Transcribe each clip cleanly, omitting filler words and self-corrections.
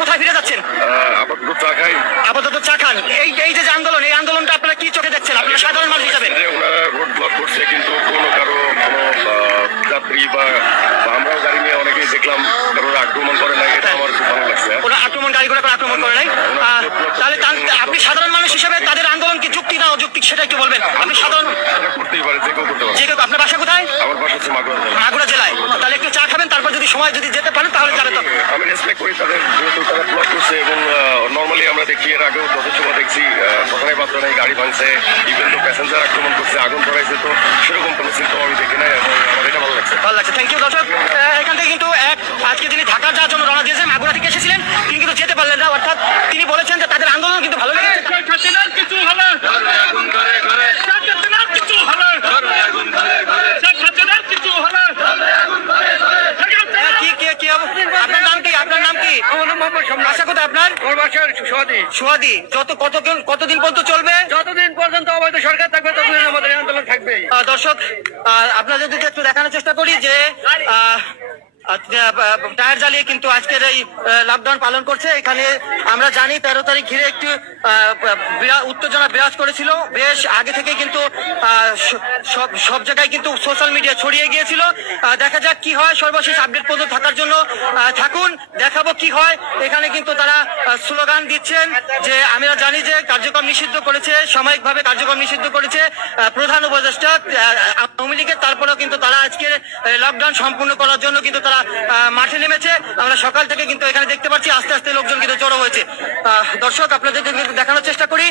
কোথায় ফিরে যাচ্ছেন? আপাতত চা খাই। আপাতত চা খান। এই যে আন্দোলন, এই আন্দোলনটা আপনারা কি চোখে দেখছেন আপনারা সাধারণ মানুষ হিসাবে? ওনারা রোড ব্লক করছে, কিন্তু কোনো যাত্রী বা আমরাও গাড়ি নিয়ে অনেকেই দেখলাম ওরা আক্রমণ করে নাই, এটা আমার খুব ভালো লাগছে। ওরা আক্রমণ গাড়ি করে আক্রমণ করে নাই। তাহলে আপনি সাধারণ মানুষ হিসেবে তাদের আন্দোলন কি যুক্তি না অযৌক্তিক সেটা একটু বলবেন? আপনি সাধারণ করতেই পারে, যে কেউ করতে পারে। যে কেউ। আপনার বাসা কোথায়? আমার বাসা হচ্ছে মাগুরা জেলায়। তাহলে একটু চা খাবেন, তারপর যদি সময় যদি যেতে পারেন তাহলে যাবে। তো আমি রেসপেক্ট করি তাদের, যেহেতু তারা ব্লক করছে এবং নর্মালি আমরা দেখি এর আগেও যথেষ্ট দেখছি কথায় বার্তা নাই, গাড়ি ভাঙছে, ইভেন তো প্যাসেঞ্জার আক্রমণ করছে, আগুন ধরাইছে, তো সেরকম কোনো সিস্টেম আমি দেখি নাই এবং আমার এটা ভালো লাগছে। ভালো লাগছে, থ্যাংক ইউ। দর্শক, এখান থেকে কিন্তু আজকে তিনি ঢাকা যাওয়ার জন্য রওনা দিয়েছেন, মাগুরা থেকে এসেছিলেন, তিনি কিন্তু যেতে পারলেন না। অর্থাৎ তিনি বলেছেন যে তাদের আন্দোলন কিন্তু ভালো লেগেছে। আপনার নাম কি? আপনার নাম কি? বাসা কোথায় আপনার? সুহাদি। কতদিন পর্যন্ত চলবে? যতদিন পর্যন্ত অবৈধ সরকার থাকবে ততদিন আমাদের আন্দোলন থাকবে। দর্শক, আপনাদের যদি একটু দেখানোর চেষ্টা করি যে টায়ার জ্বালিয়ে কিন্তু আজকের এই লকডাউন পালন করছে। এখানে আমরা জানি 13 তারিখ ঘিরে একটি উত্তেজনা বিরাজ করেছিল। বেশ আগে থেকে কিন্তু সব জায়গায় কিন্তু সোশ্যাল মিডিয়া ছড়িয়ে গিয়েছিল। দেখা যাক কি হয়, সর্বশেষ আপডেট পর্যন্ত থাকার জন্য থাকুন, দেখাবো কি হয়। এখানে কিন্তু তারা স্লোগান দিচ্ছেন যে আমরা জানি যে কার্যক্রম নিষিদ্ধ করেছে, সাময়িকভাবে কার্যক্রম নিষিদ্ধ করেছে প্রধান উপদেষ্টা আওয়ামী লীগের। তারপরেও কিন্তু তারা আজকের লকডাউন সম্পূর্ণ করার জন্য কিন্তু তারা মাঠে নেমেছে। আমরা সকাল থেকে কিন্তু এখানে দেখতে পাচ্ছি আস্তে আস্তে লোকজন কিন্তু জড়ো হয়েছে। দর্শক, আপনাদের কিন্তু দেখানোর চেষ্টা করি,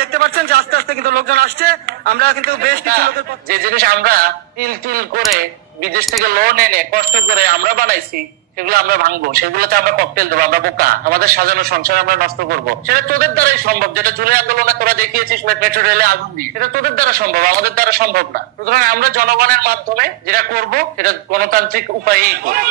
দেখতে পাচ্ছেন যে আস্তে আস্তে কিন্তু লোকজন আসছে। আমরা কিন্তু বেশ কিছু লোকের যে জিনিস আমরা তিল করে বিদেশ থেকে লোন এনে কষ্ট করে আমরা বানাইছি, সেগুলো আমরা ভাঙবো, সেগুলোতে আমরা ককটেল দেবো, আমরা বোকা, আমাদের সাজানো সংসার আমরা নষ্ট করবো। সেটা তোদের দ্বারাই সম্ভব। যেটা জুলাই আন্দোলনে তোরা দেখিয়েছিস মেট্রো রেলে আগুন দিয়ে, সেটা তোদের দ্বারা সম্ভব, আমাদের দ্বারা সম্ভব না। সুতরাং আমরা জনগণের মাধ্যমে যেটা করবো সেটা গণতান্ত্রিক উপায়েই করবো।